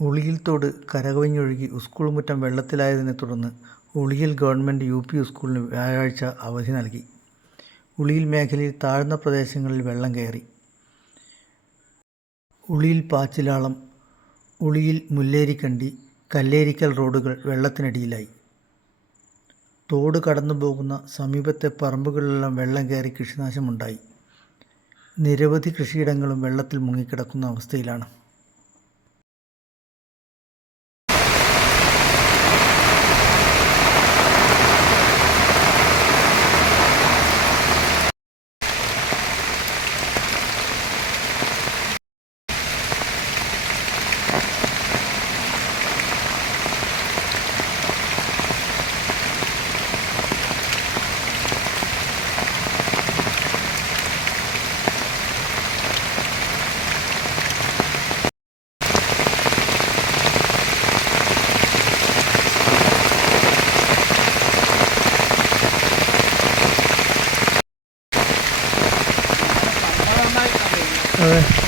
ഉളിയിൽ തോട് കരകവിഞ്ഞൊഴുകി സ്കൂൾ മുറ്റം വെള്ളത്തിലായതിനെ തുടർന്ന് ഉളിയിൽ ഗവൺമെൻറ് യു.പി. സ്കൂളിന് വ്യാഴാഴ്ച അവധി നൽകി. ഉളിയിൽ മേഖലയിൽ താഴ്ന്ന പ്രദേശങ്ങളിൽ വെള്ളം കയറി. ഉളിയിൽ പാച്ചിലാളം, ഉളിയിൽ മുല്ലേരിക്കണ്ടി, കല്ലേരിക്കൽ റോഡുകൾ വെള്ളത്തിനടിയിലായി. തോട് കടന്നുപോകുന്ന സമീപത്തെ പറമ്പുകളിലെല്ലാം വെള്ളം കയറി കൃഷിനാശമുണ്ടായി. നിരവധി കൃഷിയിടങ്ങളും വെള്ളത്തിൽ മുങ്ങിക്കിടക്കുന്ന അവസ്ഥയിലാണ്. അതെ.